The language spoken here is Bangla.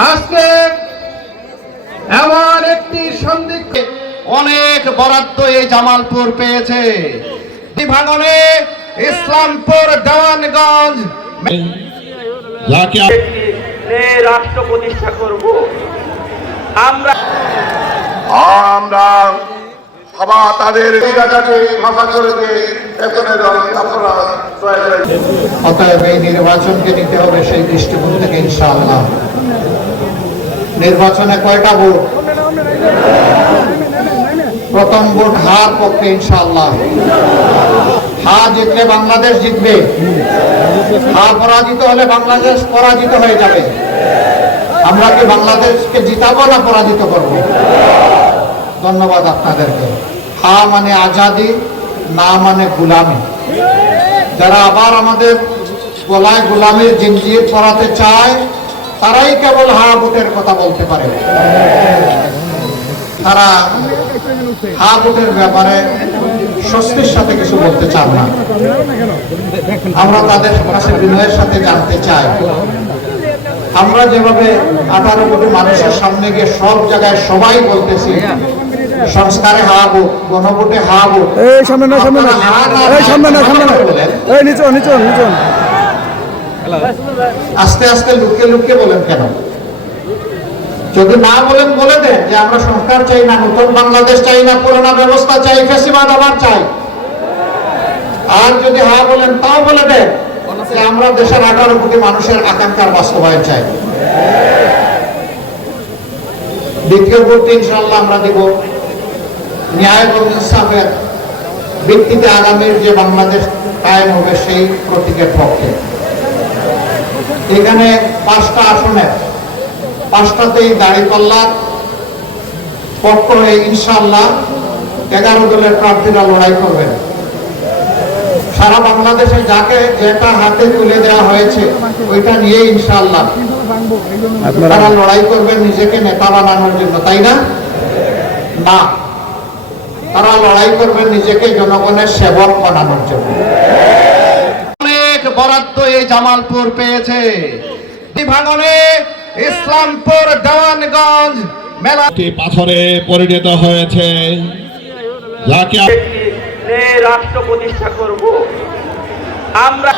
আজকে এমন একটি সন্দিগ্ধ অনেক বরাদ্দ এই জামালপুর পেয়েছে। ভাঙনে ইসলামপুর দেওয়ানগঞ্জ রাষ্ট্র প্রতিষ্ঠা করব। আমরা আবার তাদের জায়গাটাকে ফাঁকা করে দিয়ে অতএব এই নির্বাচনকে নিতে হবে সেই দৃষ্টিকোণ থেকে ইনশাআল্লাহ। নির্বাচনে কয়টা ভোট? প্রথম ভোট হার পক্ষে ইনশাআল্লাহ। হা জিতলে বাংলাদেশ জিতবে, হা পরাজিত হলে বাংলাদেশ পরাজিত হয়ে যাবে। আমরা কি বাংলাদেশকে জিতাবো না পরাজিত করব? ধন্যবাদ আপনাদেরকে। হা মানে আজাদি, না মানে গুলামি। যারা আবার আমাদের গলায় গোলামির জিঞ্জির পরাতে চায় তারাই কেবল হা ভোটের কথা বলতে পারে। তারা হা ভোটের ব্যাপারে স্বস্তির সাথে কিছু বলতে চান না। আমরা তাদের কাছে বিনয়ের সাথে জানতে চাই, আমরা যেভাবে 18 কোটি মানুষের সামনে গিয়ে সব জায়গায় সবাই বলতেছি সংস্কারে হা ভোট, গণভোটে হা ভোট, আস্তে আস্তে লুকিয়ে লুকিয়ে বলেন কেন? যদি না বলেন বলে দেন যে আমরা সংস্কার চাই না, নতুন বাংলাদেশ চাই না, পুরোনো ব্যবস্থা চাই, ফ্যাসিবাদ আবার চাই। আর যদি হা বলেন তাও বলে দেন যে আমরা দেশের 18 কোটি মানুষের আকাঙ্ক্ষার বাস্তবায়ন চাই। দ্বিতীয় ভোট ইনশাআল্লাহ আমরা দিব ন্যায় এবং ইনসাফের ভিত্তিতে আগামীর যে বাংলাদেশ কায়েম হবে সেই প্রতীকের পক্ষে। এখানে 5টা আসনের 5টাতেই দাঁড়িপাল্লার পক্ষ হয়ে ইনশাআল্লাহ 11 দলের প্রার্থীরা লড়াই করবেন। সারা বাংলাদেশে যাকে যেটা হাতে তুলে দেওয়া হয়েছে ওইটা নিয়ে ইনশাআল্লাহ তারা লড়াই করবেন নিজেকে নেতা বানানোর জন্য, তাই না? না, তারা লড়াই করবেন নিজেকে জনগণের সেবক বানানোর জন্য। অনেক বরাদ্দ এই জামালপুর পেয়েছে। ভাঙনে ইসলামপুর দেওয়ানগঞ্জ মেলা পাথরে পরিণত হয়েছে, যাকে রাষ্ট্র প্রতিষ্ঠা করব। আমরা